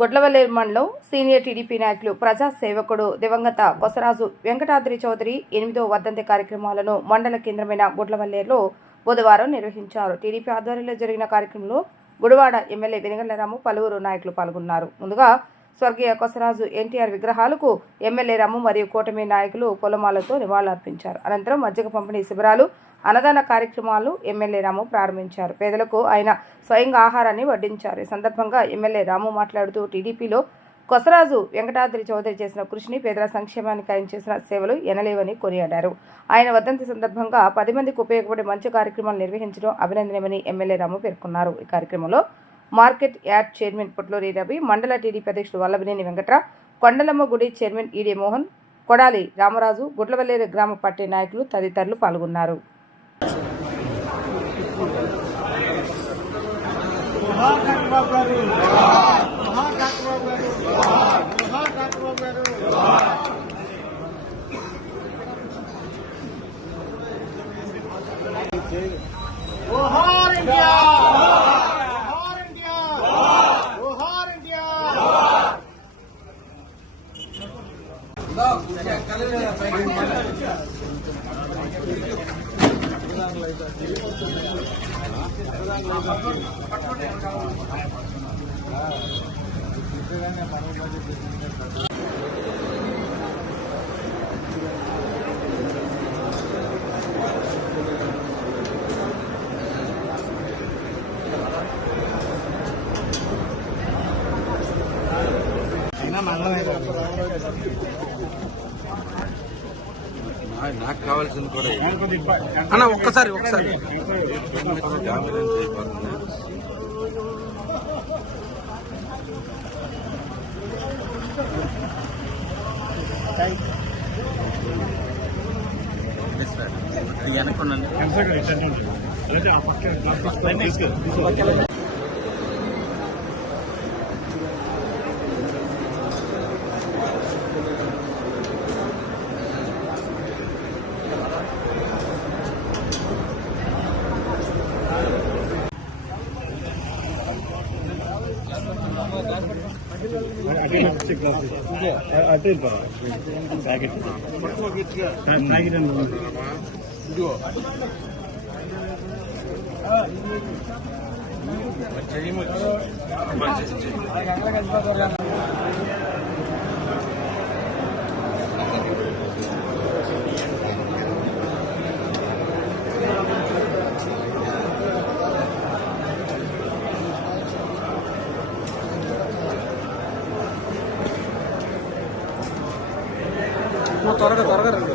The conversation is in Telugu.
గొడ్లవల్లేరు మండలం సీనియర్ టీడీపీ నాయకులు ప్రజా సేవకుడు దివంగత కొసరాజు వెంకటాద్రి చౌదరి 8వ వర్ధంతి కార్యక్రమాలను మండల కేంద్రమైన గొడ్లవల్లేరులో బుధవారం నిర్వహించారు. టీడీపీ ఆధ్వర్యంలో జరిగిన కార్యక్రమంలో గుడివాడ ఎమ్మెల్యే వెనిగళ్ల రాము పలువురు నాయకులు పాల్గొన్నారు. ముందుగా స్వర్గీయ కొసరాజు ఎన్టీఆర్ విగ్రహాలకు ఎమ్మెల్యే రాము మరియు కూటమి నాయకులు పొలమాలతో నివాళులర్పించారు. అనంతరం మజ్జిగ పంపిణీ శిబిరాలు, అన్నదాన కార్యక్రమాలు ఎమ్మెల్యే రాము ప్రారంభించారు. పేదలకు ఆయన స్వయంగా ఆహారాన్ని వడ్డించారు. ఈ సందర్భంగా ఎమ్మెల్యే రాము మాట్లాడుతూ టీడీపీలో కొసరాజు వెంకటాద్రి చౌదరి చేసిన కృషిని, పేదల సంక్షేమానికి ఆయన చేసిన సేవలు ఎనలేవని కొనియాడారు. ఆయన వర్ధంతి సందర్భంగా 10 మందికి ఉపయోగపడే మంచి కార్యక్రమాలు నిర్వహించడం అభినందనీయమని ఎమ్మెల్యే రాము పేర్కొన్నారు. ఈ కార్యక్రమంలో market yard chairman Putluri Ravi, మండల టీడీపీ అధ్యక్షుడు వల్లభనేని వెంకట్రావు, కొండలమ్మ గుడి చైర్మన్ ఈడే మోహన్, కొడాలి రామరాజు, గుడ్లవల్లేరు గ్రామ పార్టీ నాయకులు తదితరులు పాల్గొన్నారు. నాకు కావాల్సింది కూడా అన్న ఒక్కసారి వెనక్కున్నాను. త్వరగా రండి.